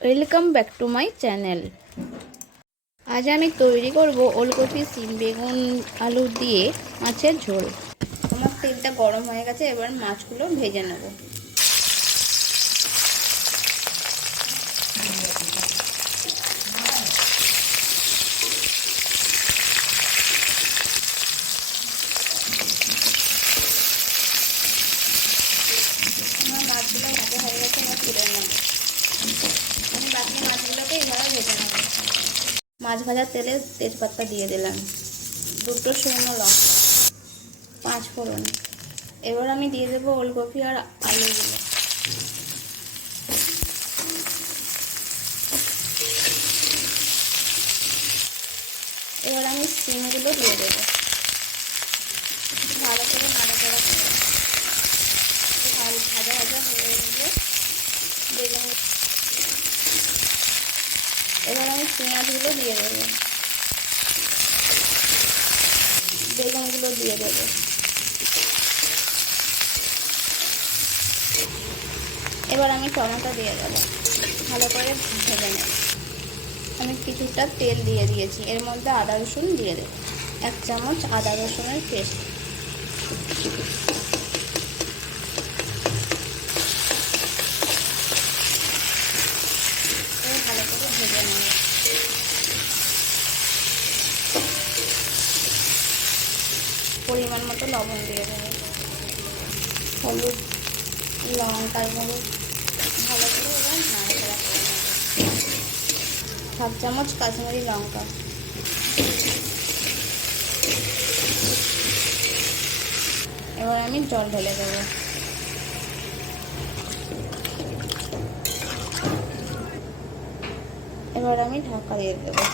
Welcome back to my channel. আজ আমি তৈরি করব ওলকপি, সিম, বেগুন, আলু দিয়ে মাছের ঝোল। আমার তেলটা গরম হয়ে গেছে, এবার মাছগুলো ভেজে নেব। আমার মাছগুলো ভাজা হয়ে গেছে, আমার তুলে নেব। আমি বাকি মাছগুলোকে এভাবে ভেজে নেব। মাছ ভাজার তেলে তেজপাতা দিয়ে দিলাম, দুটো শুকনো লঙ্কা, 5 ফোড়ন। এবার আমি দিয়ে দেবো ওলকপি আর আলুগুলো। এবার আমি সিমগুলো দিয়ে দেবো, ভালো করে নাড়াচাড়া করে ভাজা ভাজা হয়ে গেলে বেগুন। এবার আমি পেঁয়াজগুলো দিয়ে দেবো, বেগুনগুলো দিয়ে দেবো। এবার আমি টমেটো দিয়ে দেবো, ভালো করে ভেজে নেব। আমি কিছুটা তেল দিয়ে দিয়েছি, এর মধ্যে আদা রসুন দিয়ে দেবো, 1 চামচ আদা রসুনের পেস্ট। ভালো করে ভেজে নেব। পরিমাণ মতো লবণ দিয়ে দেবো, হলুদ, লঙ্কার গুঁড়ো ভালো করে এবার নাড়াচাড়া করে নেব। 1/2 চামচ কাশ্মীরি লঙ্কা। এবার আমি জল ঢেলে দেবো। এবার আমি ঢাকা দিয়ে দেবো।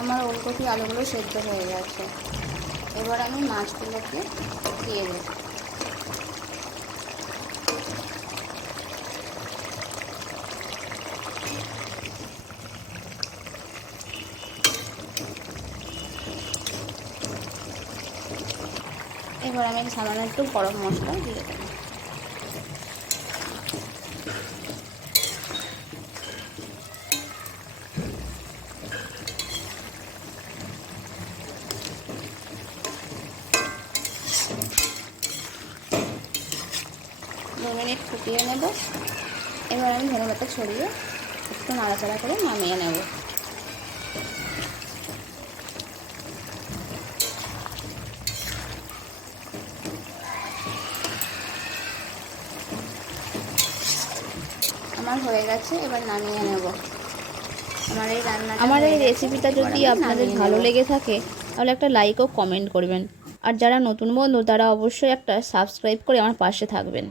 আমার ওলকপি আলুগুলো সেদ্ধ হয়ে গেছে, এবার আমি মাছগুলোকে দিয়ে দেবো। এবার আমি সামান্য একটু গরম মশলা দিয়ে দেবো। দু মিনিট ফুটিয়ে নেব। এবার আমি ধনেপাতা ছড়িয়ে একটু নাড়াচাড়া করে নামিয়ে নেব। আমার হয়ে গেছে, এবার নামিয়ে নেব। আমার এই রেসিপিটা যদি আপনাদের ভালো লেগে থাকে তাহলে একটা লাইক ও কমেন্ট করবেন, আর যারা নতুন বন্ধু তারা অবশ্যই একটা সাবস্ক্রাইব করে আমার পাশে থাকবেন।